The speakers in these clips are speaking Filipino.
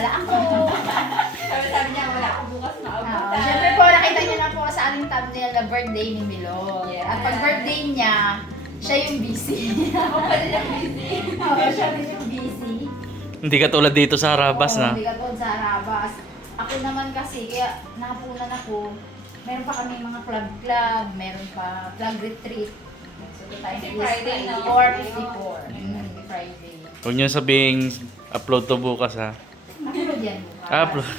wala ako. Sabi niya, wala ako bukas maabutan. Siyempre po, nakita niyo na po sa ating thumbnail na birthday ni Milo. Yes. At pag birthday niya, siya yung busy. Ako pa rin ang busy. Oo, siya rin yung busy. Hindi ka tulad dito sa Harabas Oo, na. hindi ka tulad sa Harabas. Ako naman kasi, kaya nakapunan ako. Meron pa kami mga club, meron pa club retreat. So, the time Kasi is Friday, no? 4:54. Friday. Huwag niyo sabihing upload to bukas ha. Upload yan bukas. Upload.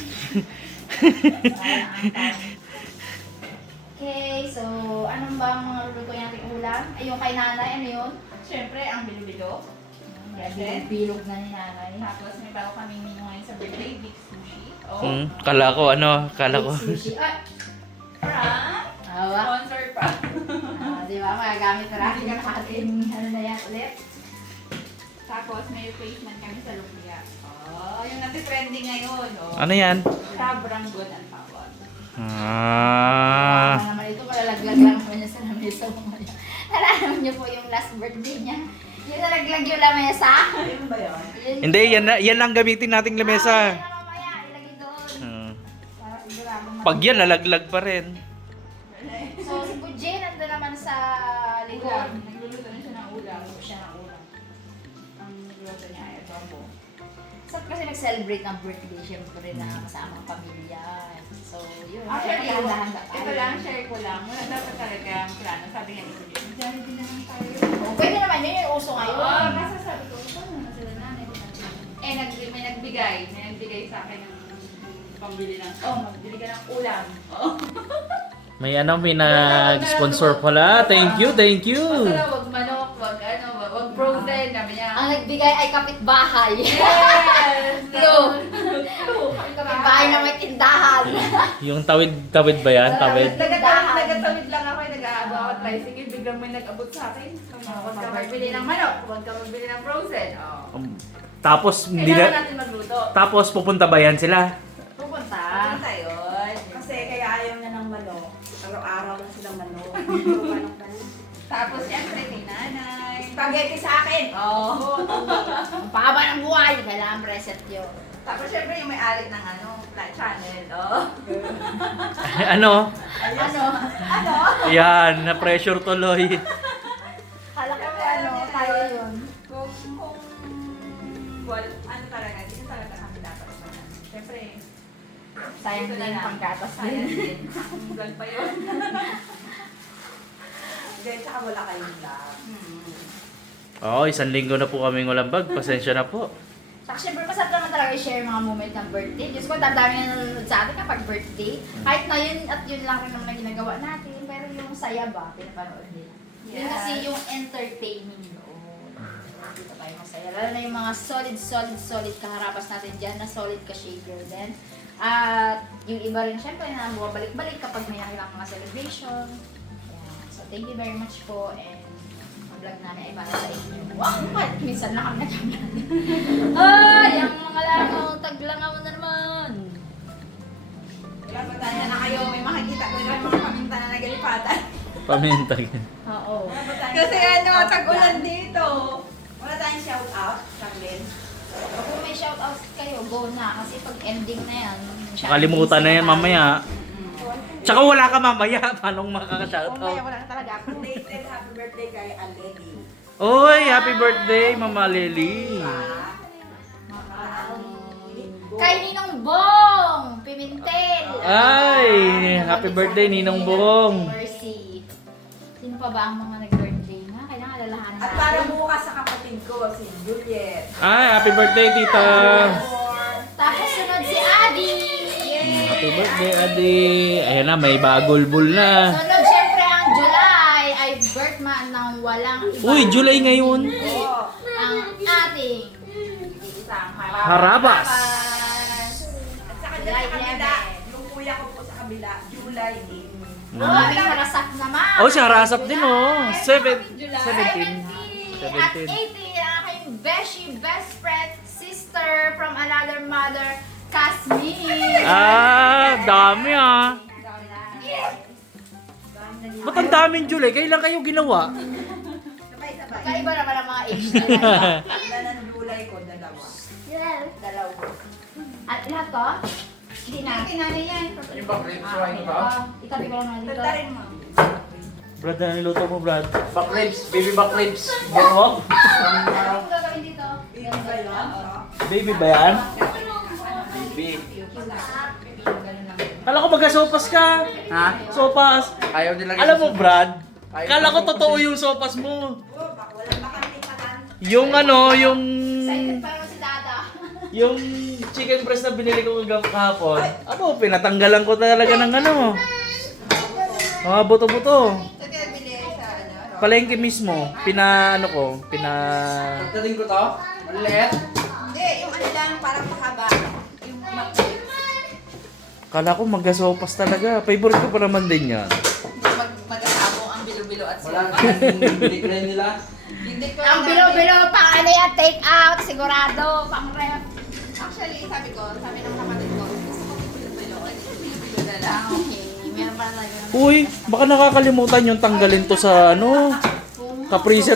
Okay, so anong bang mga luluto nating ulam? Ay, yung kay nanay, ano yun? Siyempre, ang bilo-bilo. Yan, bilog na ni nanay. Tapos may bago kami menu ngayon sa birthday, Big Sushi. Oh, Kala ko kala ko. Sushi. Ay! Frank! Awa. Sponsor pa. Di ba? Magagamit na natin yung ating ano na yan ulit. Tapos may replacement kami sa lumpia. Oh, yung nati-trending ngayon. Oh. Ano yan? Crab rangoon ang tawag. Ah. Naman ito, malalaglag lang po niya sa lamesa mo ngayon. Nalaman niyo po yung last birthday niya. Yung nalaglag yung lamesa. Ayun ba yun? Hindi, yan ang gamitin nating lamesa. Yan na mamaya, ilagay doon. Para sigurado Pag yan, nalaglag pa rin. So, si Bujay nandun naman sa Ulam. likod. Nagluluto na siya ng ulam. Nagluluto siya ng ulam. Ang nagluto niya ay adobo. Sarap kasi nag-celebrate ng birthday, syempre na kasama ang pamilya. So, yun. Actually, handa-handa ito lang, share ko lang. Wala dapat talaga ang plano. Sabi nga ni Kuya, Jollibee na lang tayo. Oh, pwede naman yun, yung uso ngayon. Oo, kasi sabi ko, paano na sila nanay? May nagbigay sa akin ng pambili ng, magbili ka ng ulam. Oh. May may nag-sponsor pala. Thank you, thank you. Masala, wag manok, wag frozen, sabi niya. Ang nagbigay ay kapitbahay. Yes! Clue. Kapitbahay na may tindahan. Yung tawid ba yan? Tawid. Nagatawid lang ako, nag-aabo ako tricycle, biglang may nag-abot sa akin. Huwag ka magbili ng manok, huwag ka magbili ng frozen. Oh. Tapos hindi Kailangan na, natin magluto. tapos pupunta ba yan sila? Pupunta. Pupunta yun. Kasi kaya ayaw niya ng manok. Araw-araw lang silang manok. Tapos siyempre kay nanay. Spaghetti sa akin! Oo. Ang pahaba ng buhay, kailangan present yun. Tapos siyempre yung may-ari ng channel, oh. Ano? Ano? Yan, na-pressure tuloy. Kala ko ano, tayo yun. Kung ano talaga, dito talaga kami dapat naman. Siyempre, Sayang dito din yung panggatas sayang din. din. Ang vlog pa yun. Hindi, tsaka wala kayong vlog. Oo, 1 linggo na po kaming walang bag. Pasensya na po. Saka syempre masarap naman talaga i-share mga moment ng birthday. Diyos ko, dami na nanonood sa atin kapag birthday. Kahit na yun at yun lang rin naman ang ginagawa natin. Pero yung saya ba, pinapanood nila. Yun Yes. kasi yung entertaining doon. Dito tayo masaya. Lalo na yung mga solid kaharapas natin dyan na solid ka-shaker din. At yung iba rin syempre na bumabalik-balik kapag may nakilang mga celebration. Yeah. So thank you very much po and ang vlog namin ay para sa inyo. Wow! Minsan na kami nag-vlog. Ay! Ang mga langaw, taglangaw na naman! Kaya patanya na kayo, may makikita ko yung mga paminta na nagalipatan. Pamintag. Oo. Kasi tag-ulan dito. Wala tayong shout out, Charlene. Kung may shoutout kayo, go na. Kasi pag ending na yan, Nakalimutan na yan mamaya. Tsaka wala ka mamaya. Paano Mamaya makaka-shoutout? wala na talaga. Belated happy birthday kay Aleni. Oy, happy birthday, Mama Lely. Kay Ninong Bong! Pimentel! Ay, happy birthday, Ninong Bong. Mercy. Sino pa ba ang mga nag-birthday na? Kailangan alalahanin At para bukas sa kapatid ko, si Juliet. Ay, happy birthday, tita. Tapos sunod si Adi! Happy birthday, Adi. Ayan na, may bagulbul na. Sunod, syempre ang July ay birthman ng walang iba. Uy, July ngayon. Oo. Ang ating isang Harabas. At saka dyan sa kabila, yung kuya ko po sa kabila, July 8. Aming harasap naman. Oh, si Harasap din, oh. 17. 17. At 18, ang aking beshi, best friend, sister from another mother, Kasmi. Ah, dami ah. Ba't ang daming July? Kailan kayo ginawa? Sabay-sabay. Kaiba naman ang mga age nila. Ang ng July ko, dalawa. Dalawa. At lahat to? Hindi na. Kinanay yan. Yung back ribs, Okay. Itabi ko lang na dito. Tatarin mo. Brad, ano niluto mo, Brad? Back ribs, baby back ribs. Yan mo? Ano ang gagawin dito? Yung ba yun? Baby ba yan? Baby. Ganun lang. Kala ko magka-sopas ka. Ha? Sopas. Ayaw nila. Alam mo, Brad, kala ko totoo yung sopas mo. Oh, baka walang makalimutan. Yung ano, yung... Excited pa naman si Dada. Yung chicken breast na binili ko kahapon. Ano, pinatanggalan ko talaga ng ano. Mga buto-buto. Ito pinabili sa ano. Palengke mismo. Ano ko, Pagdating ko to, maliit. Hindi, yung ano lang, parang mahaba. Yung Kala ko magka-sopas talaga. Favorite ko pa naman din yan. mag-asabo ang bilo-bilo at Wala sopa. nang bili nila. Hindi ko Ang bilo-bilo, pang ano yan, take out, sigurado, pang ref. Actually, sabi ng kapatid ko, gusto ko bilo-bilo. Ay, bilo-bilo na lang. Okay, meron pa tayo. Uy, baka nakakalimutan yung tanggalin to sa ano. Ka-freezer.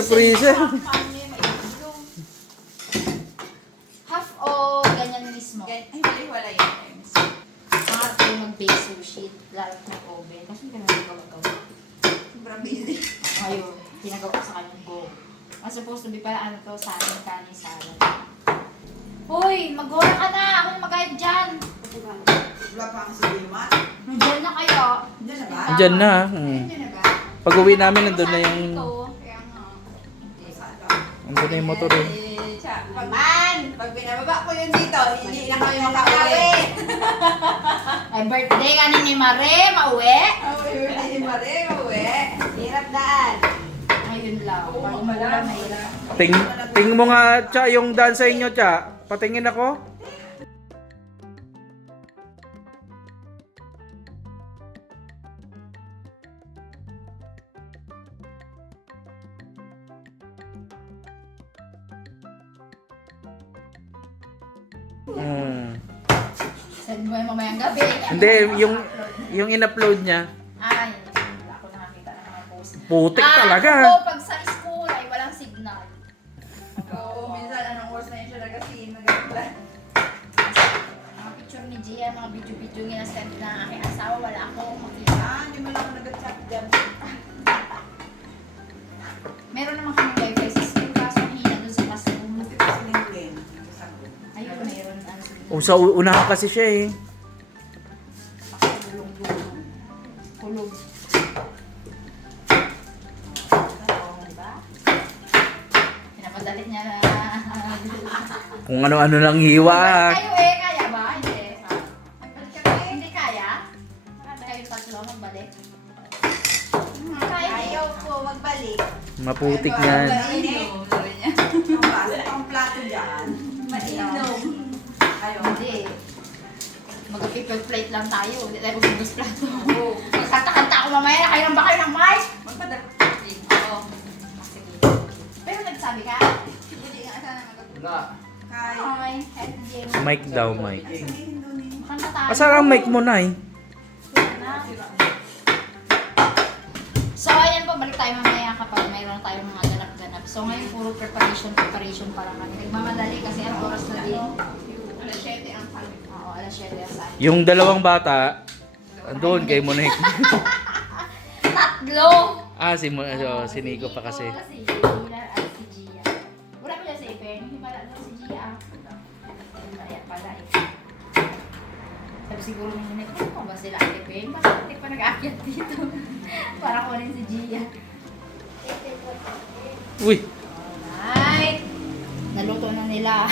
Half o ganyan mismo. Ay, wala yun. Mga tayo mag-bake sushi, lalak ng oven. Kasi hindi ka na nagagawa. Sobrang busy. Ayun, pinagawa ko sa kanyang go. Ang supposed to be pala ano to, salad, kanin, salad. Hoy, mag-gora ka na! Ako na mag-guide dyan! Wala pa ang silimat. Nandiyan na kayo. Diyan na ba? Diyan na. Hindi na ba? Pag uwi namin, nandun na yung... Kaya nga. Saan ka? Nandun na yung motor eh. Pag binababa ko yun dito, hindi na kami makauwi. Ay, birthday ka ni Mare, mauwi. Hindi mare, uwi. Hirap daan. Ayun lang. Oo, Parang wala, umulan, mahirap. Ting mo nga, Cha, yung daan sa inyo, Cha. Patingin ako. Send mo yung mamayang gabi. Hindi, yung in-upload niya. Ay, wala ako nakakita ng mga post. Putik talaga. Ako, pag sa school ay walang signal. Oo, minsan anong oras na yun siya nag-asin, nag-apply. Mga picture ni Gia, mga video-video nga na-send na aking asawa, wala ako makita. Hindi mo lang ako nag-chat dyan. Meron naman kami wifi sa school, kaso hina doon sa classroom. Siningin. Ayun, meron. O, sa unahan kasi siya eh. Hulog-hulog. Hulog. Diba? Pinapadali niya na. Kung ano-ano lang hiwa. Kayo eh, kaya ba? Hindi. Magbalik ka tayo. Hindi kaya? Kaya kayo tatlo magbalik. Kaya Ayaw po magbalik. Maputik yan. Mainom. Sabi niya. Ang baso, ang plato dyan. Mainom. Ayaw. Hindi. Mag-paper plate lang tayo. Hindi tayo magbugas plato. Magkanta-kanta ako mamaya na kayo lang ba kayo ng mic? Magpadala. Oo. Sige. Pero nagsabi ka? Hindi nga sana mag- Wala. Kay. Hi, Head Jim. Mic daw, mic. Sabihin doon eh. Makanta tayo. Asan ang mic mo na eh? So, ayan po, balik tayo mamaya kapag mayroon tayong mga ganap-ganap. So, ngayon puro preparation pa lang kami. Nagmamadali kasi anong oras na din? Alas 7 ang sabi. Oo, alas 7 sa Yung dalawang bata, andun kay Monique. Tatlo! Si Nico pa kasi. Si Gina at si Gia. Wala pa dyan sa event. Hindi pala daw si Gia. Ayan pala eh. Sabi siguro ng Nick, ano ba sila at event? Bakit hindi pa nag-aakyat dito? Para kunin si Gia. Uy, Alright. Naluto na nila.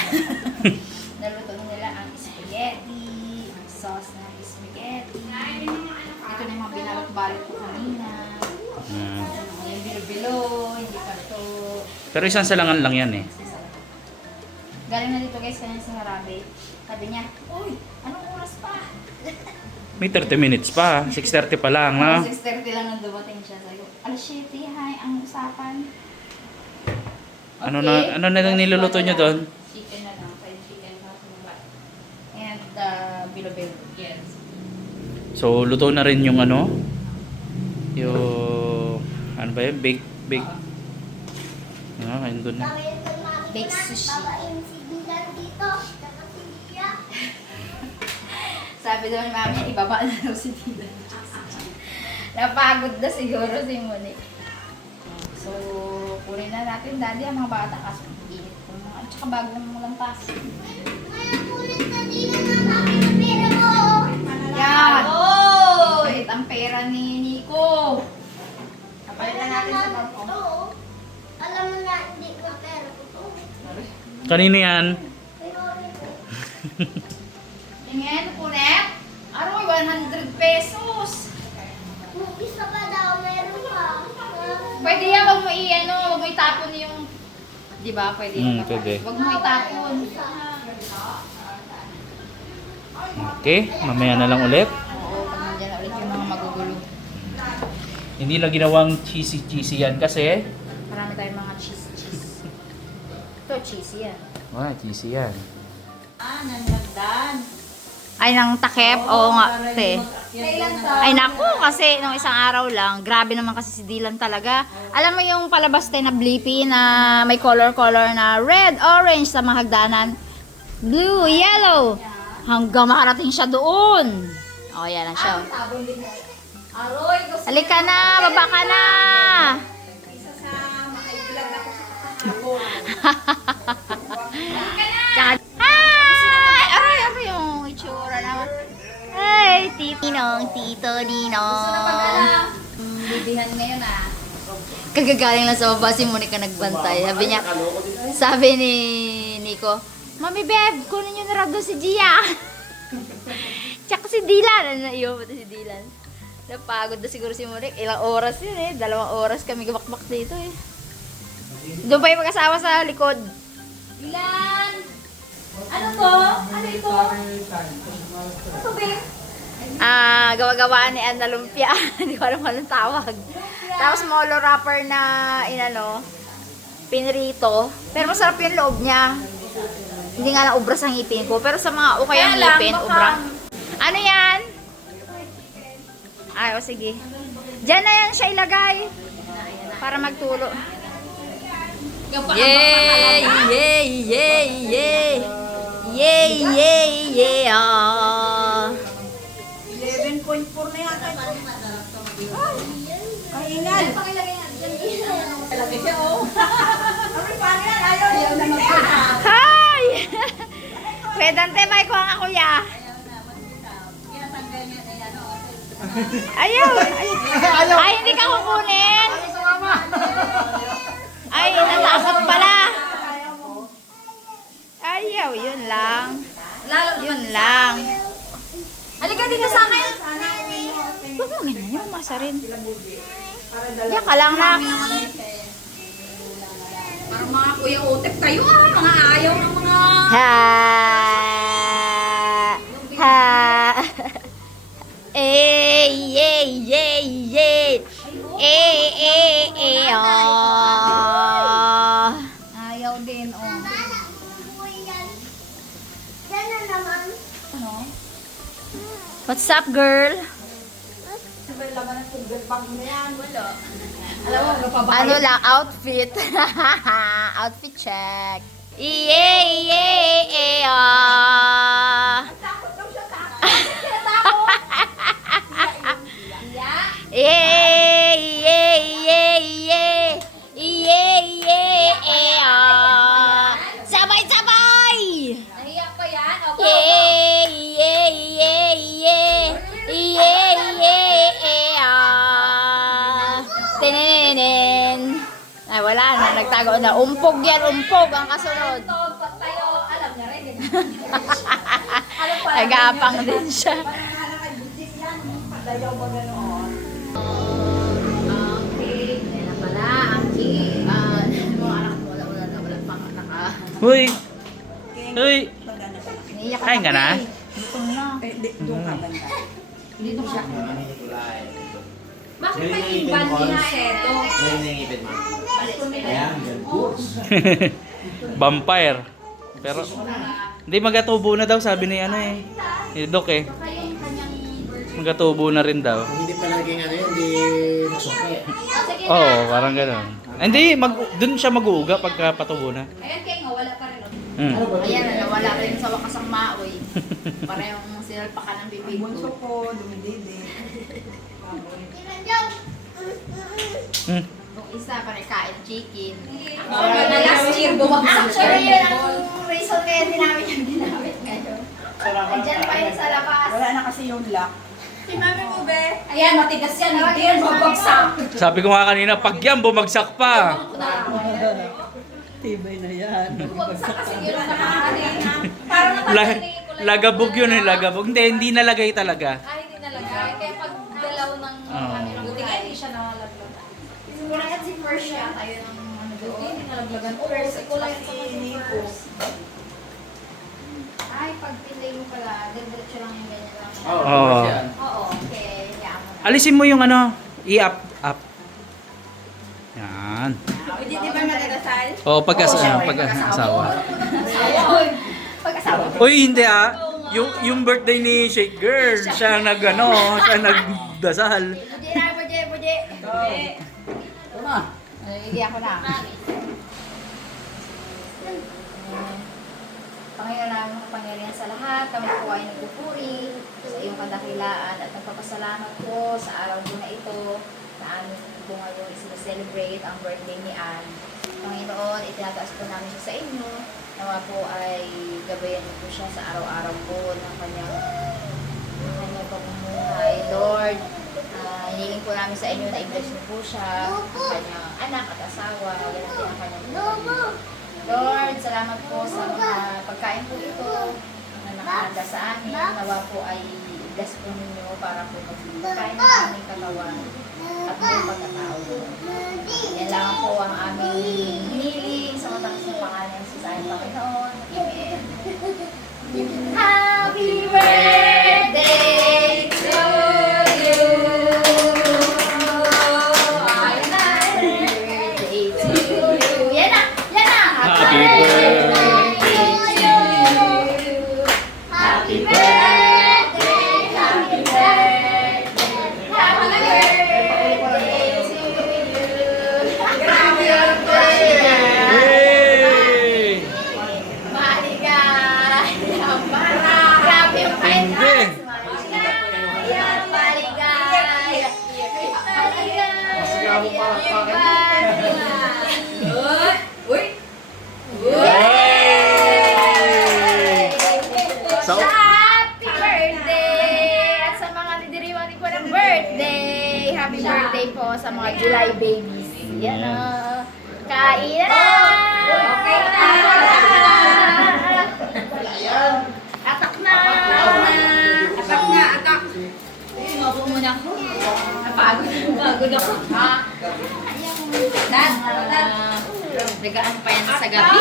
Naluto na nila ang spaghetti, ang sauce ng spaghetti. Ito na yung mga binalot-balot ko kanina. Yung bilo-bilo, hindi pa ito. pero isang salangan lang yan eh. Galing na dito guys, kanina sa Harabe. Sabi niya, uy, anong oras pa? May 30 minutes pa. 6:30 pa lang, no? 6:30 lang nang dumating siya. Sabi ko, alas 7, hi, ang usapan. Ano na lang niluluto nyo doon? Chicken na lang, fried chicken na sumba. And bilo-bilo. Yes. So, luto na rin yung ano? Yung... Ano ba yun? Bake. Ayun doon na. Baked sushi. Sabi daw ni mami, ibaba na daw si Dylan. Napagod na siguro si Monique. So, kunin na natin daddy ang mga bata kasi init ko mga. At saka bagong walang pasok. Yan! Palit ang pera ni Nico. Napalitan natin sa bangko. Alam mo na, hindi ko pera ko. Kanino yan? Tingin, punet. Aroy, 100 pesos. Kung isa pa daw, meron pa. Pwede yan, wag mo wag mo itapon yung... Di ba? Pwede yan. Pwede. Wag mo itapon. Okay, mamaya na lang ulit. Oo, pag nandiyan na ulit yung mga magugulo. Hindi na ginawang cheesy yan kasi... Marami tayong mga cheese. Ito, cheesy yan. cheesy yan. Ay, nang takip? Oo nga, te. Ay, naku, kasi nung isang araw lang, grabe naman kasi si Dylan talaga. Alam mo yung palabas tayo na Blippi na may color-color na red, orange sa mga hagdanan, blue, yellow, hanggang makarating siya doon. O, yan na siya. Halika na, baba ka na. Tsaka, hi! Aray, yung itsura naman. Ay, Tito Ninong. Bibihan ngayon ah. Kagagaling lang sa baba si Monica nagbantay. Sabi ni Nico, Mami Beb, kunin nyo na raw doon si Gia. Tsaka si Dylan. Iyo pa si Dylan. Napagod na siguro si Monica. Ilang oras yun eh. 2 oras kami gabakbak dito eh. Doon pa yung mag-asawa sa likod. Ilan? Ano to? Ano ito? Ano ba? Gawa-gawaan ni Anna Lumpia. Hindi ko alam anong tawag. Tapos molo wrapper na pinrito. Pero masarap yung loob niya. Hindi nga na ubras ang ngipin ko. Pero sa mga ukay ang ngipin, ubra. Ano yan? Ay, o sige. Diyan na yan siya ilagay. Para magtulo. Yay! Yay! Yay! Yay! Yay! Yay! Yay! 11.4 na yata ito. Ay, ingal. Lagi siya, oh. Ay, paano yan? Ayaw na mag-pera. Hi! Redante, may kuha nga kuya. Ayaw! Ay, hindi ka kukunin! Ay, natakot pala! Ayaw, yun lang. Yun lang. Halika dito sa akin! Huwag mo ganyan, yung masa rin. Diyan ka lang, ha? Parang mga kuya utep kayo ah. Mga ayaw ng mga... Ha! Ha! Eh, yay, yay, yay! Ayaw din, oh. Yan na naman. What's up, girl? Ano lang, outfit. Outfit check. Yay, yay, Yay, yay, yay, yay. Yay, yay, sabay-sabay! Nahiyak pa yan? O, Yay, yay, yay, yay. Yay, yay, Tininin. Ay, wala na. Nagtago na. Umpog yan, umpog ang kasunod. pag tayo, alam niya rin. Nagapang din siya. Okay. Yan na pala. Ang cake. Mga anak mo, wala pang naka. Huy! Huy! Naiyak Kain ka na? Gutom na. Doon ka banda. Dito ka. Bakit may iban ni Haeto? Ngayon na yung ipit mo. Ayan, yan. Vampire. Pero, hindi magatubo na daw, sabi ni ni Doc eh. Magatubo na rin daw. Hindi pa naging hindi nagsuki. Oo, parang gano'n. Hindi, dun siya mag-uuga pagka patubo na. Ayan, kaya nga, wala pa rin. Ayan, nawala rin sa wakas ang maoy. Parehong sinalpakan ng bibig Bunso ko. ko, dumididi. Hmm. Yung isa, kain chicken. Na last year, bumagsak siya. Actually, yun ang reason kaya din namin yung ginamit ngayon. Andyan pa yun sa labas. Wala na kasi yung lock. Si mami mo, be? Ayan, matigas yan. Hindi yan babagsak. Sabi ko nga kanina, pag yan, bumagsak pa. Tibay na yan. Bumagsak kasi yun ang nakakanin. Parang La- lagabog yun eh, lagabog. Hindi nalagay talaga. hindi nalagay. Kaya pag dalaw ng buti nga, hindi siya nakalaglag. Wala yan si Persia. Tayo ng ano Buti, doon. hindi nalaglagan. Oo, si kulay sa mga first. Ay, pag pinlay mo pala, diretso lang yung ganyan lang. Oo. Oo, okay. Hayaan mo na. Alisin mo yung ano, i-up, up. Yan. Hindi di ba nagdadasal? Oo, pag-asawa. Pag-asawa. Uy, hindi ah. Yung birthday ni Shake Girl, siya ang siya nagdasal. Budi na, budi. Hindi ako na. Panginoon namin kapangyarihan sa lahat, kami po ay nagpupuri sa iyong kadakilaan at nagpapasalamat po sa araw po na ito na amin po ngayon is-celebrate ang birthday ni Ann. Panginoon, itinataas po namin siya sa inyo. Nawa po ay gabayan niyo po siya sa araw-araw po ng kanyang pamumuhay. Lord, hiniling po namin sa inyo na i-bless niyo po siya, ang kanyang anak at asawa, yan din ang kanyang pamilya. Lord, salamat po sa mga pagkain po ito na nakahanda sa amin. Nawa po ay bless po ninyo para po magpagkain ng aming katawan at buong pagkatao. Yan lang po ang aming hiniling sa matakas ng pangalan ng Sisayang Panginoon. Amen. Happy birthday to you! Happy birthday to you! Yan na! Happy birthday to you! Happy birthday! Happy birthday! Happy birthday to you! Grabe yung Yay! Maligay! Grabe yung Hindi. Maligay! Yay! So- Happy birthday! At sa mga nidiriwan ko ng birthday, happy birthday po sa mga July babies. Yan na. Kain na! Okay na! Atak na! Atak na, atak. Mabo muna ako. Napagod ako. Ha? Nagaan pa yan sa gabi.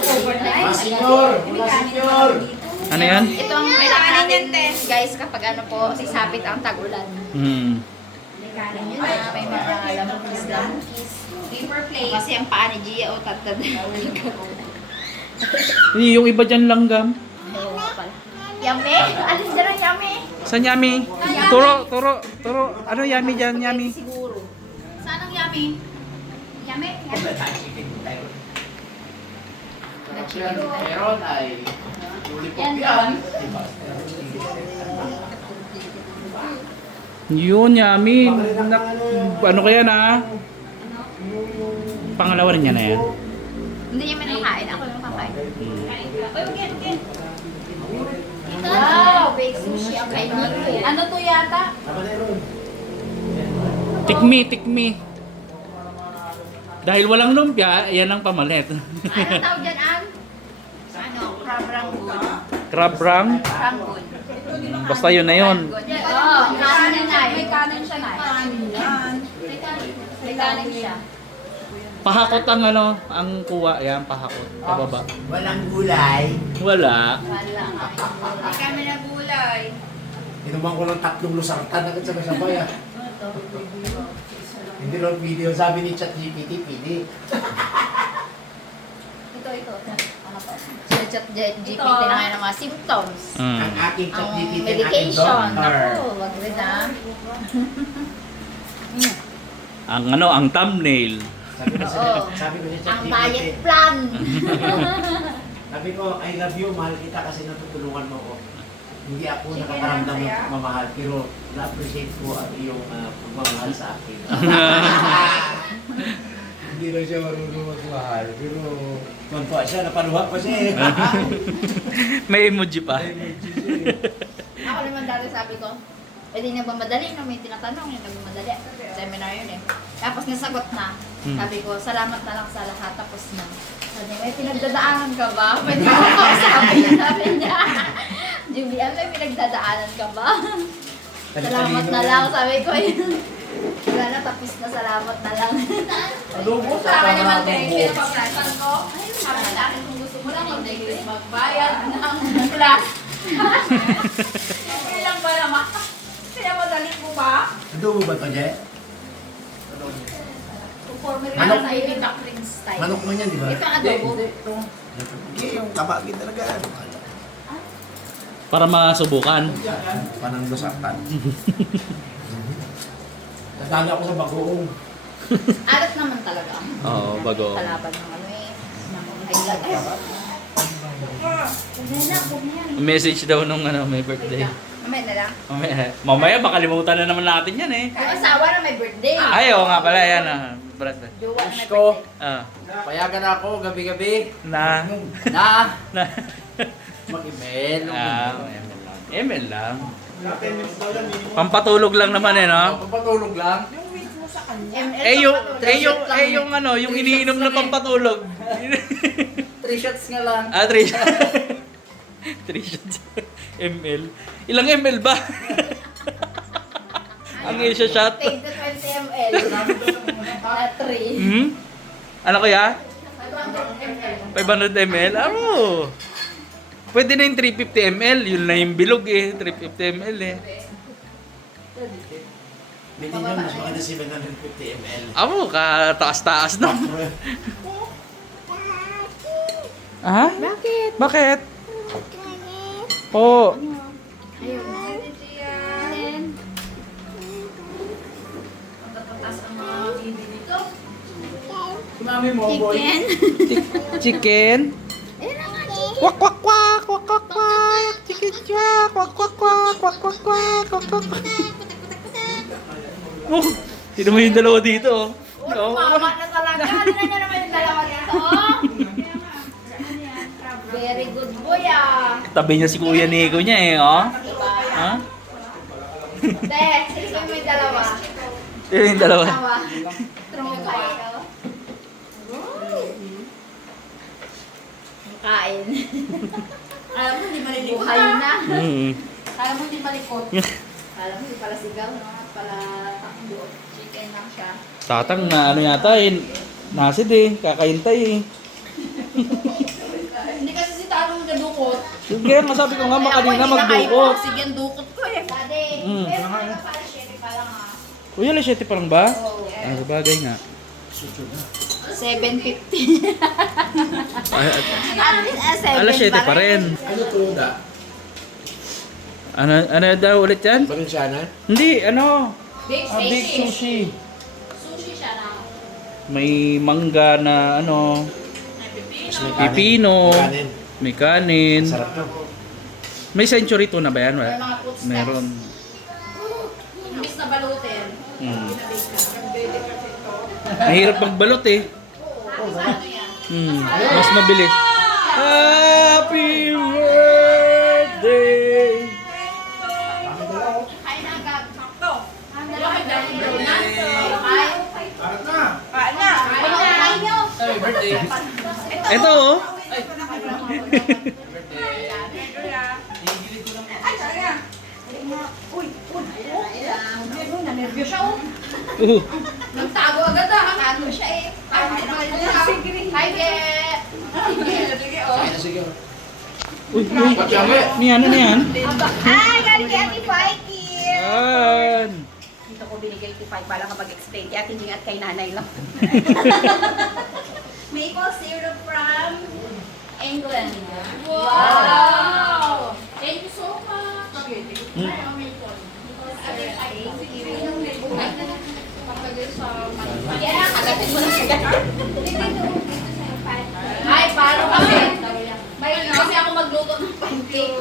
Overnight. Mga senyor! Mga senyor! Ano yan? Ito ang kailangan natin, guys, kapag ano po, sisapit ang tag-ulan. Hmm. Kanin nyo na, may mga lamukis. Paper plate. Kasi ang paa ni Gia, o tatad. Yung iba dyan langgam. Ayaw nga pala. Yummy? Alis dyan ang yummy? Saan yummy? Turo. Ano yummy dyan, yummy? Siguro. Saan ang yummy? Yummy? Meron ay lollipop Yan. yan. Yun, yummy. Ano kaya na? Pangalawa rin yan na yan. Hindi niya manakain. Ako yung kakain. Hmm. Wow! Baked sushi ang kainin ko. Ano to yata? Tikmi. Dahil walang lumpia, yan ang pamalit. Anong tawag dyan, Ann? Ano? Crab rangoon. Crab rang. Rangoon. Basta yun na yun. Oo, kanin na. May kanin siya na. Yan. May kanin siya. Pahakot ang ang kuha. Yan, pahakot. Pababa. Walang gulay. Wala. Wala. May kami na gulay. Inuman ko lang 3 lusartan agad sabay-sabay ah. Hindi lang video, sabi ni ChatGPT, pili. Ito. Ano to? Sa chat GPT na ngayon ng mga symptoms. Hmm. Ang aking Ang ChatGPT, ang aking medication. doctor. Naku, wag rin ah. Ang thumbnail. Sabi ko siya, Ang diet plan. Sabi ko, I love you, mahal kita kasi natutulungan mo ako. Hindi ako Chicken nakakaramdam ang ng saya. mamahal, pero na-appreciate ko ang iyong pagmamahal sa akin. Hindi lang siya marunong magmahal, pero tuwan-tuwa siya, napaluha pa siya eh. May emoji pa. Ako naman dati sabi ko, di nagmamadali, no? May tinatanong yung nagmamadali. Seminar yun eh. Tapos nasagot na. Sabi ko, salamat na lang sa lahat, tapos na. Sabi, may pinagdadaanan ka ba? Pwede mo kausapin, sabi niya. Julian, may pinagdadaanan ka ba? Salamat na lang, sabi ko yun. Wala na, tapos na, salamat na lang. Adobo Sa akin naman kayo, pinapaplasan ko. Ay, sabi sa akin kung gusto mo lang magbayad ng plus. Hindi lang ba naman? Kaya madali mo ba? Adobo ba ito, Jay? Former Manok. na sa ibig ring style. Manok mo yan, di ba? Ito ang adobo. Hindi, yung kabagin talaga. Para masubukan. Panang lusatan. Nadali ako sa bagoong. Alat naman talaga. Oo, bago. Kalaban ng ano eh. Ng highlight. Ay, huwag na, huwag na yan. Message daw nung may birthday. Mamaya na lang. Mamaya makalimutan na naman natin yan eh. Yung asawa na may birthday. Ay, oo nga pala, yan ah. Brad. Jowa na may Gusto. birthday. Ah. Payagan ako gabi-gabi Na. na Na. mag-email. ML lang. Pampatulog lang naman eh, no? Papatulog lang. Yung ano, yung iniinom na pampatulog. 3 shots nga lang. 3 shots. 3 shots. ML. Ilang ML ba? Ang isa shot. 10 to 20 ml. Na 3. Hmm? Ano kaya? 500 ml. 500 ml? Aro. Pwede na yung 350 ml. Yun na yung bilog eh. 350 ml eh. Hindi nyo, mas maganda 750 ml. Amo, kataas-taas no? Ha? Bakit? Bakit? Po. Ayun. Then, Tatas ang mga bibi nito. Mami mo, boy. Chicken. Kwak kwak kwak kwak kwak kwak. Chicken kwak kwak kwak kwak kwak kwak kwak kwak kwak. Oh, sino mo yung dalawa dito? Oh. mama na talaga. Tignan niyo naman yung dalawa dito, oh. Very good boy, ah. Tabi niya si Kuya Nico niya eh, oh. Diba? Ha? Te, sino mo yung dalawa? Sino yung dalawa? Tawa. True kayo. Kain. Alam mo, hindi malilikot. Buhay na. Mm. Alam mo, hindi malikot. Alam mo, hindi pala sigaw, no? Pala takbo. Chicken lang siya. Tatang na ano yata eh. Nasid eh, kakaintay eh. Hindi kasi si Tanong nadukot. Sige, masabi ko nga makanina magdukot. Sige, ang dukot ko eh. Daddy, Mm. pero ano pala, shitty pa lang, ah. Uy, alas 7 pa lang ba? Oo. Ah, sabagay nga. 7:50. Alas 7 pa rin. Ano to da? Ano daw ulit yan? Balenciana? Hindi, ano? Big Big sushi. Sushi siya na. May mangga na ano, Mas may pipino, kanin. may kanin. Sarap to. May century tuna ba yan? May Wala. mga footsteps. Meron. Imbis na balutin. Mahirap magbalot eh. Mas mabilis. Happy birthday! Kain na agad. Sakto. Kain na. Paan na? Kain nyo. Happy birthday. Ito oh. Ay, sayang. Nervyo siya, oh. Nagtago agad ah. Ano siya eh. Sige. Hi, Ge. Sige, oh. Sige. Uy, ni ano na yan? Ay, galing kay Ate Pikey. Yan. Dito ko binigay kay Pikey para kapag-explain. Kaya hindi at kay nanay lang. Maple syrup from England. Wow! Thank you so much. Yan ang Agatin mo na siya. Ay, paano kasi? May kasi ako magluto ng pancake.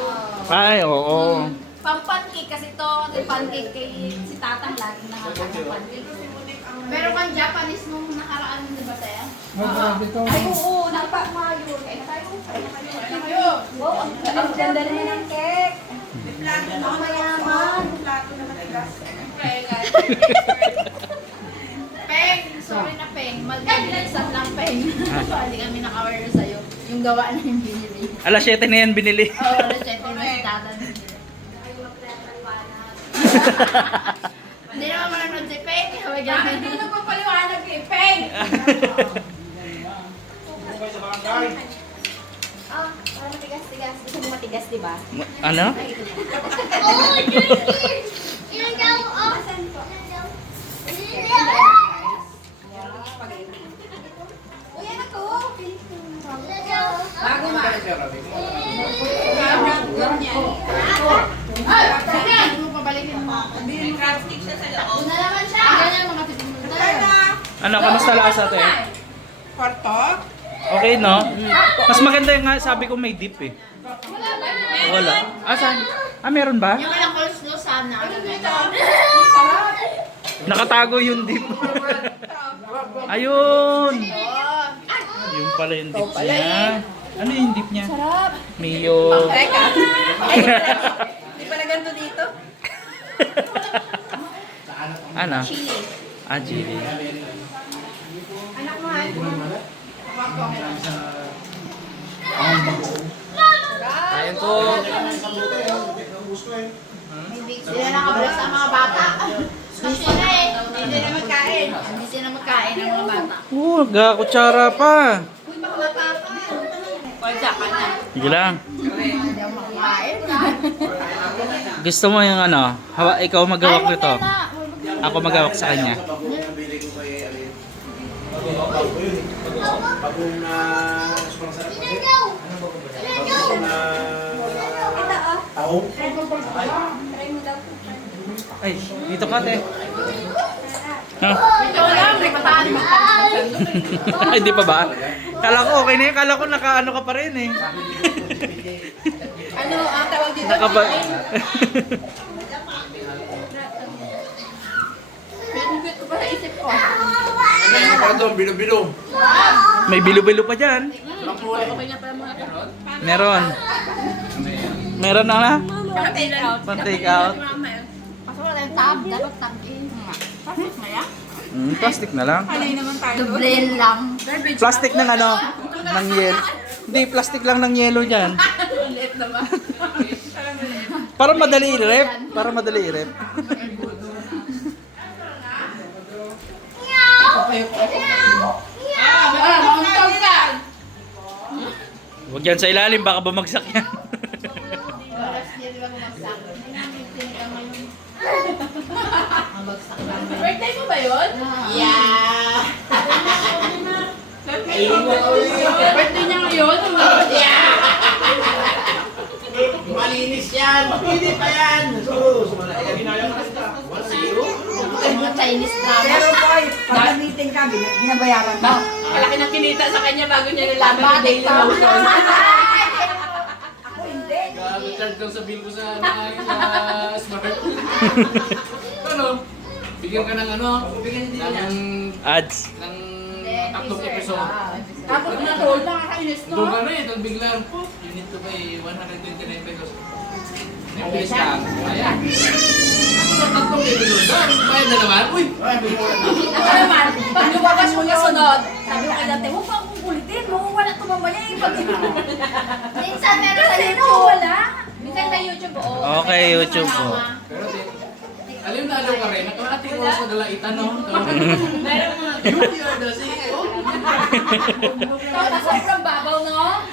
Ay, oo. Pang-pancake kasi to, yung pancake kay si Tatang laging nakakang pancake. Pero kang Japanese nung nakaraan, di ba tayo? Grabe to. Ay, oo, napakamayo. Kaya tayo. Wow, ang ganda naman ng cake. Plato na mayaman. Plato na matigas. Peng, sorry na Peng. Mag-bilisan lang Peng. Hindi kami naka-order sa'yo. Yung gawa na yung binili. Alas 7 na yan binili. Oo, oh, check na si Tatan. Hindi naman manonood si Peng. May ganun. Hindi nagpapaliwanag kay Peng. Ah, parang matigas-tigas. Gusto mo matigas, di ba? Ano? Oh, ilan daw? Oh, ilan daw? Ilan daw? Uy, ano to? Ilan daw? Bago ma. Ay, sige! Hindi mo pabalikin mo. May crab stick siya sa loob. Una naman siya. Ganyan mga tipinunta. Ano, kamusta lakas ate? Porto? Okay, no? Mas maganda yung nga, sabi ko may dip eh. Wala. Ah, saan? Ah, meron ba? Yung walang coleslaw sana. Nakatago yung dip. Ayun! Yung pala yung dip niya. Ano yung dip niya? Sarap. Mayo. Teka. Hindi pala ganito dito. Ano? Chili. Ah, chili. Anak mo ha? Ayun po. Hindi sila nakablog sa mga bata. Kasi na eh. Hindi na magkain. Hindi sila magkain ng mga bata. Kutsara pa. Wala ka na. Sige lang. Hindi ako makakain. Gusto mo yung ano? Ikaw magawak nito. Ako magawak sa kanya. Nabili ko kay Alin. Bagong na sobrang sarap kasi. Ilan daw? Ilan daw? Bagong na taong. Ay, dito ka te. Ha? Ito lang, may pataan mo. Ay, di pa ba? Kala ko okay na yun. Kala ko naka-ano ka pa rin eh. Ano ang tawag dito? Nakaba... Pinipit ko pa sa isip ko. Ano pa doon? Bilo-bilo. May bilo-bilo pa dyan. Meron. Meron na na? Para take out. Pang take out. Kaso wala yung tab. Dapat tab in. Pasok na yan? Plastic na lang. Panay naman tayo doon. Doble lang. Plastic ng ano? Ng yelo. Hindi, plastic lang ng yelo dyan. Liit naman. Para madali i-rep. Para madali i-rep. Mauntog ka! Huwag yan sa ilalim, baka bumagsak yan. Oras niya, di ba bumagsak? Mabagsak lang. Birthday mo ba yun? Yeah! Birthday niya ngayon? Malinis yan. Hindi pa yan. So, ginaya mo kasi ta. 1-0. Ay, mga Chinese drama. Pero boy, pag meeting ka, binabayaran mo. Malaki ng kinita sa kanya bago niya nalaman yung daily lotion. Ako hindi. Charge daw sa bill ko sa smart. Ano? Bigyan ka ng ano? Ng Ads. tatlong episode. Tapos na tol, nakakainis no? Doon ka na eh, doon biglang, you need to pay 129 pesos. Bilis ka. Ayan. Tatlong episode. Bayad na naman. Uy! Ako naman, pag lumabas mo kasunod, sabi ko kay dati, huwag mo akong kulitin, mawawala ito mamaya eh. Minsan meron sa Kasi YouTube. nawawala. Minsan sa YouTube, oo. Okay, YouTube po. Pero di, alam na alam ka rin, nakalating oras sa dalaitan, no? Meron mga You are the CEO. Tapos sobrang babaw, no?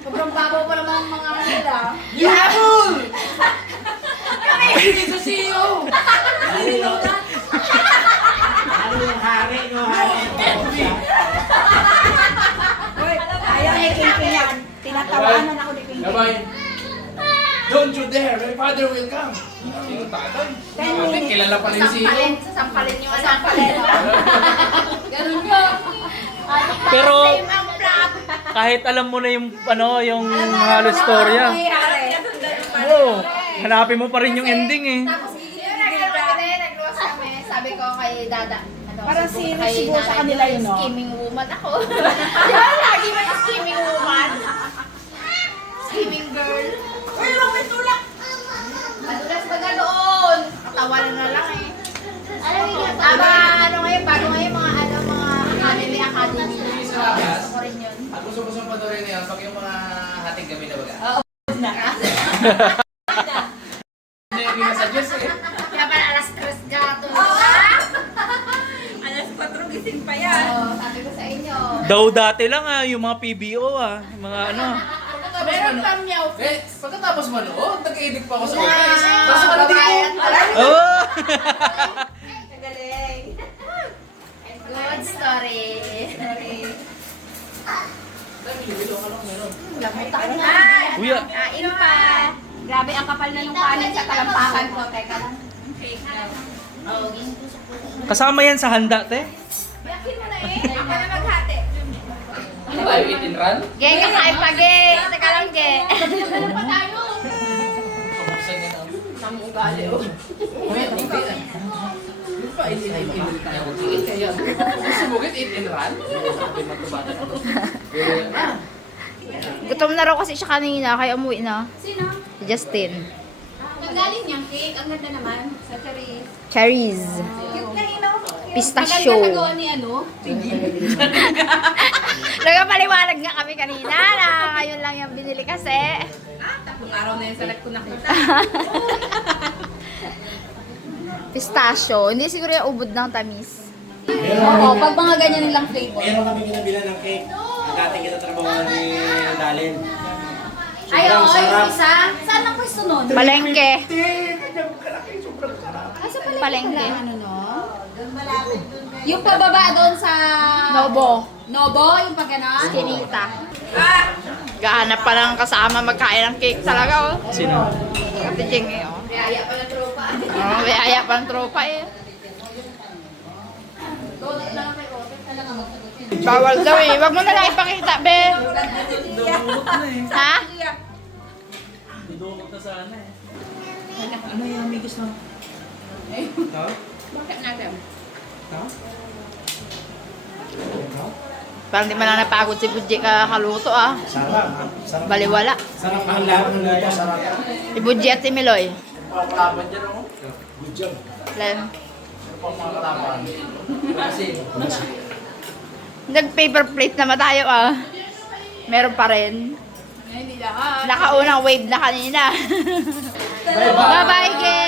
Sobrang babaw pa naman ang mga nila. You fool! Kami sa CEO! Ano yung hari nyo? Hari. Ayaw ni Kinky yan. Tinatawanan ako ni Kinky. Gabay. Don't you you there, my father will come. Yung tatay. Sabi, kilala pala yung CEO. Sasampalin yung anak. Ganun yun. Pero Same ang plot. kahit alam mo na yung ano, yung halos storya. Oo, hanapin mo pa rin yung ending eh. Tapos nagluwas kami. Sabi ko kay Dada. Ano, Parang siguro sino kay siguro sa nanay kanila ko, yun, no? Scheming woman ako. Di ba lagi may scheming woman? Scheming girl. Madulas baga doon. Katawanan na lang eh. Ano ngayon, bago ngayon mga academy. Sa labas, Gusto ko rin yun. ang gusto-gusto pa doon rin yan, pag yung mga hating gabi na baga. Hindi yung ginasuggest eh. Kaya pala alas 3 ka tulog ka. Alas 4 gising pa yan. Oo, sabi ko sa inyo. Daw dati lang yung mga PBO yung mga ano. Meron pa meow Eh, pagkatapos manood, nag-edit pa ako sa Wow! office. Tapos ano Babayan dito? pala. Oh! Magaling. Good story. Lamutan na. Kuya, Kain pa. Grabe ang kapal na nung kanin sa talampakan ko. Teka lang. Oh, kasama yan sa handa, te? yakin mo na eh. Ako na maghati. Ano ba, eat and run? Ge, kakain pa, Ge. Teka lang, Ge. Ano pa tayo? Kabuksan niya na. Tamang ugali, oh. Sumugit, eat and run? Sabi mo ito bata na to. Gutom na raw kasi siya kanina, kaya umuwi na. Sino? Si Justin. Nanggaling niyang cake. Ang ganda naman. Sa Charis. Cherries. Cute na ino. Pistachio. Maganda nagawa ni ano? Nagpaliwanag nga kami kanina na ngayon lang yung binili kasi. Tapos araw na yun sa live ko nakita. Pistachio. Hindi siguro yung ubod ng tamis. Oo, pag mga ganyan nilang flavor. Meron kami kinabilan ng cake. Ang dating kitatrabaho ni Dalin. Ay, oo, yung isa. Saan ang pwesto nun? Palengke. Ay, sa Palengke. Ano no? Yung pababa doon sa... Nobo. Nobo, yung pag gano'n? Kinita. Gahanap pa lang kasama magkain ng cake talaga, oh. Sino? Ate Jeng, eh, oh. Kaya pa ng tropa. Oh, may aya pa ng tropa, eh. Bawal daw, eh. Wag mo na lang ipakita, be. Ha? Dudukot na sana eh. Ano yung amigos na? Ha? Bakit natin? Ha? Parang di man na napagod si Budji kakaluto, ah. Sarap. Sarap. Baliwala. Sarap ang lahat ng luto. Sarap. Si Budji at si Miloy. Pakalaban dyan ako. Good job. Len. Pang mga kalaban. Kasi, Nag-paper plate naman tayo, ah. Meron pa rin. Hindi lahat. Nakaunang wave na kanina. Bye-bye, Ge!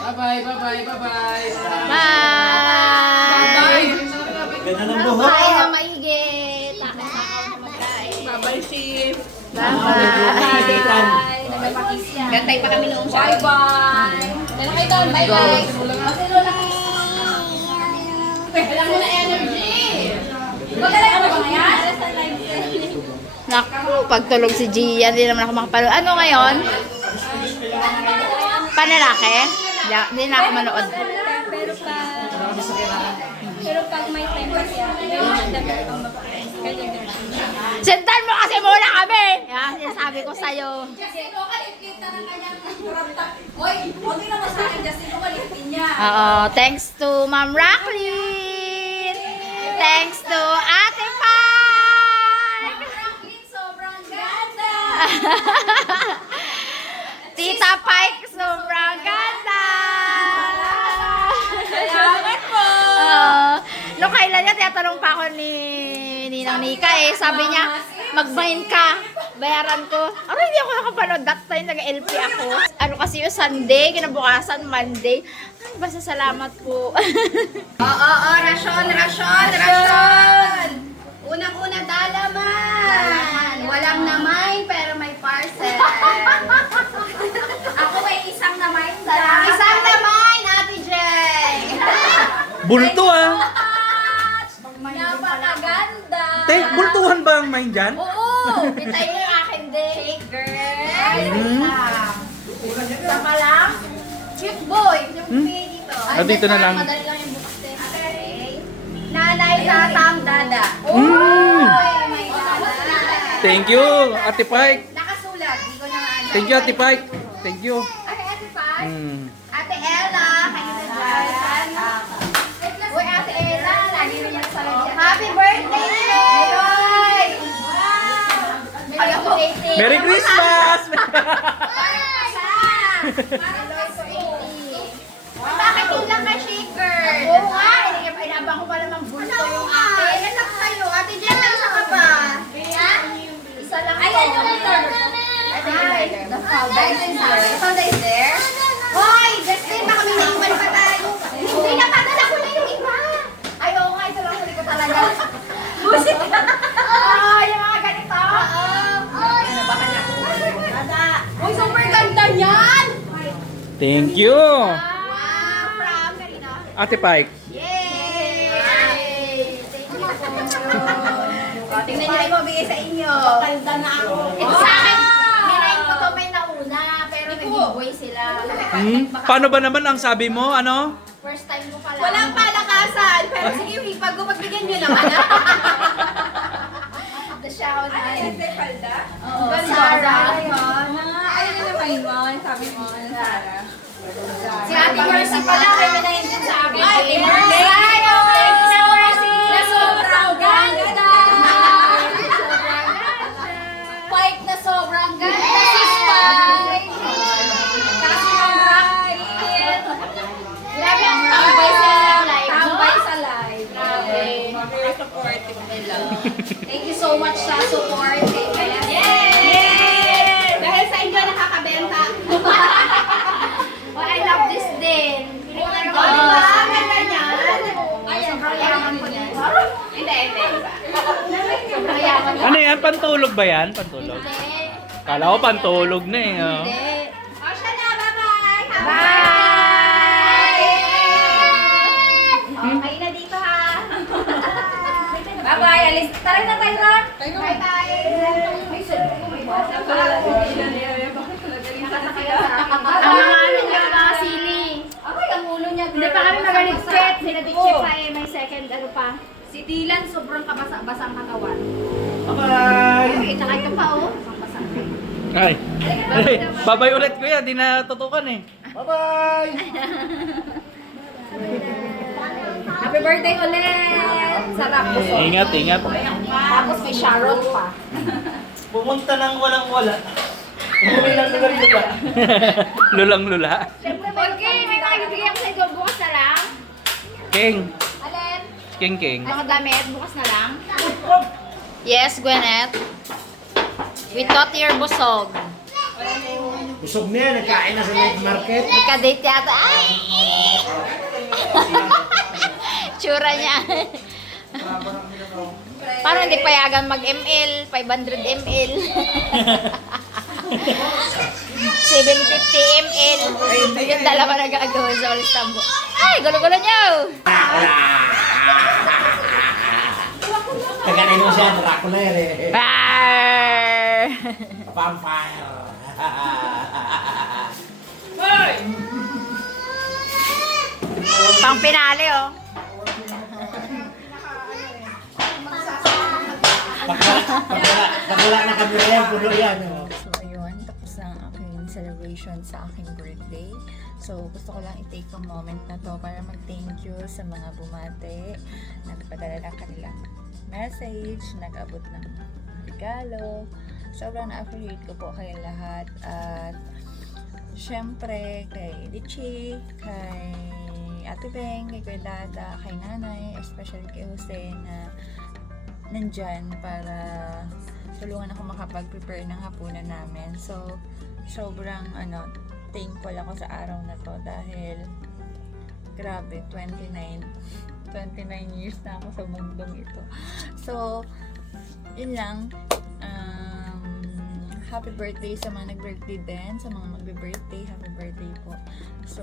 bye-bye, bye-bye, bye-bye. Bye! Ganda ng buhok. Kain na maigi. Takaw-takaw na magkain. Bye-bye, Chief. Bye-bye! Gantay pa kami noong siya. Bye-bye. Dala kayo doon. Bye-bye. Kasi lola ko. Wala mo na energy. Magalayo ba ba yan? Naku, pagtulog si Gia, hindi naman ako makapanood. Ano ngayon? Panalaki? Hindi na ako manood. Pero pag may time kasi Sentan mo kasi muna kami! Yan, sinasabi ko sa'yo. Justin, ukalipin na ng kanyang crop top. Hoy, okay naman sa akin, Justin, ukalipin niya. Oo, thanks to Ma'am Racklin! Thanks to Ate Pike! Franklin, sobrang ganda. Tita Pike, sobrang ganda! Salamat po. Nung kailan niya, tinatanong pa ako ni Ninang Nika sabi niya, mag-bind ka, bayaran ko. Ano, hindi ako nakapanood, that time nag-LP ako. Ano kasi yung Sunday, kinabukasan, Monday. Ay, basta salamat po. Oo, rasyon. Unang-una, dalaman. Walang namay, pero may parcel. Ako may isang namay. Isang namay, Ate Jay. Bulto Napakaganda. Te, bultuhan ba ang main dyan? Oo, kita yung akin din. Girl. Sama lang. Cute boy. Yung pay dito. Dito na lang. Madali lang yung bukas din. Okay. Nanay Tatang Dada. Mm. May dada. Thank you, Ate Pike. Nakasulat. Di ko na ano. Thank you, Ate Pike. Thank you. Ate Pike. Mm. Ate Ella. Kanina dyan. Uy, Ate Ella. Lagi rin yung salat dyan. Happy birthday, Leroy! Ayaw ko. Merry Christmas! Leroy ko 80. Bakit yun lang ka shaker? Oo nga. Inabang ko pa namang bulto yung akin. Yan lang kayo. Ate Jen, may isa ka ba? Isa lang to. Ayan yung the powder. The powder is there. Hoy! Justin, baka may naiwan pa tayo. Hindi na, padala ko na yung iba. Ay, oo nga. Ito lang huli ko talaga. Busit ka. Oh, yung mga ganito. Ano ba kanya? Uy, super ganda niyan! Thank you, Wow! From kanina. Ate Pike. Yay! Thank you po. Tingnan niyo ko bigay sa inyo. Tanda na ako. Ito sa akin, nirain ko to may nauna, pero nag-giveaway sila. Paano ba naman ang sabi mo? Ano? First time ko pala. Walang palakasan, pero sige, ipag ko, pagbigyan nyo naman. The shout Ay, sa palda? Oo, Ganda, Sarah. Ayun na naman mo, sabi mo, Sarah. Si Ate Mercy pala, may minayin din sa akin. Ay, Ate Mercy! Mercy! Thank you, Mercy! Na sobrang ganda! Sobrang ganda! Pike na sobrang ganda! Si Spike! Kasi ang rocket! Grabe ang tambay sa live, no? Tambay sa live. Grabe. Very supportive nila. Thank you so much sa support. Yay! Dahil sa inyo nakakabenta. Oh, I love this din. Oh, diba? Ang ganda niyan. Ay, sobrang yaman ko yan. Hindi. Sobrang yaman ko. Ano yan? Pantulog ba yan? Pantulog? Hindi. Kala ko pantulog na eh. Oh. Hindi. O, siya na. Bye-bye. Bye! Okay na dito ha. Bye-bye. Alis. Tara na tayo na. Bye-bye. May cellphone ko may basa. Ang mga ano niya, mga sili. Ay, ang ulo niya. Hindi pa kami magaligpit. Sinaditche pa eh. May second ano pa. Si Dylan, sobrang kabasa-basang katawan. Bye-bye! Ito ka pa oh. Basang-basang. Ay. Ay. Babay ulit kuya, di na tutukan eh. Bye-bye! Happy birthday ulit! Sarap po. Ingat, ingat. Tapos may Sharon pa. Pumunta ng walang-wala. Umuwi lang sa ganito. Lulang lula. Okay, may mga bibigyan ko sa inyo. Bukas na lang. King. Alin? King King. Mga damit, bukas na lang. Yes, Gwyneth. We thought you're busog. Busog na yan, nagkain na sa night market. May ka-date yata. Ay! Tsura niya. Parang hindi payagan mag-ML. 500 ml. 750 ml. Yung dalawa na gagawin sa Istanbul. Ay, gulo-gulo niyo! Kaganin mo siya, Dracula yan eh. Arr! Vampire. Pang pinali, oh. Pagkula na kami yan, puno yan. Oh. So, ayun. Tapos na ang aking celebration sa aking birthday. So, gusto ko lang i-take a moment na to para mag-thank you sa mga bumate, nagpadala ng kanilang message, nag-abot ng regalo. Sobrang na-appreciate ko po kayong lahat. At, syempre, kay Richie, kay Ate Beng, kay Kuya Dada, kay Nanay, especially kay Jose na nandyan para tulungan ako makapag-prepare ng hapunan namin. So, sobrang thankful ako sa araw na to dahil grabe, 29 years na ako sa mundong ito. So, yun lang. Happy birthday sa mga nag-birthday din, sa mga magbe-birthday, happy birthday po. So,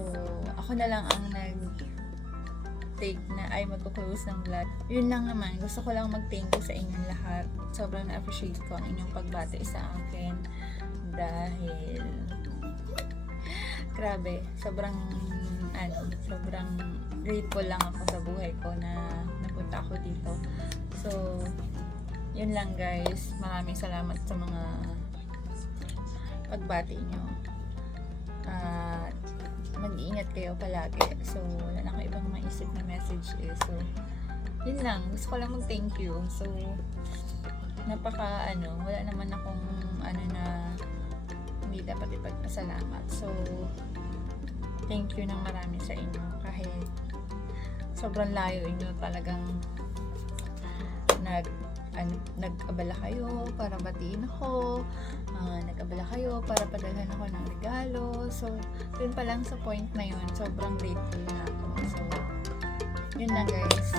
ako na lang ang take na ay magko-close ng vlog. Yun lang naman, gusto ko lang mag-thank you sa inyong lahat. Sobrang na-appreciate ko ang inyong pagbati sa akin dahil grabe, sobrang grateful lang ako sa buhay ko na napunta ako dito. So, yun lang guys. Maraming salamat sa mga pagbati nyo. At mag-iingat kayo palagi. So, wala na akong ibang maisip na message eh. So, yun lang. Gusto ko lang mag-thank you. So, wala naman akong na hindi dapat ipagpasalamat. So, thank you ng marami sa inyo. Kahit sobrang layo inyo, talagang nag-abala kayo para batiin ako, nag-abala kayo para padalhan ako ng regalo. So, yun pa lang sa point na yun, sobrang grateful na ako. So, yun lang guys.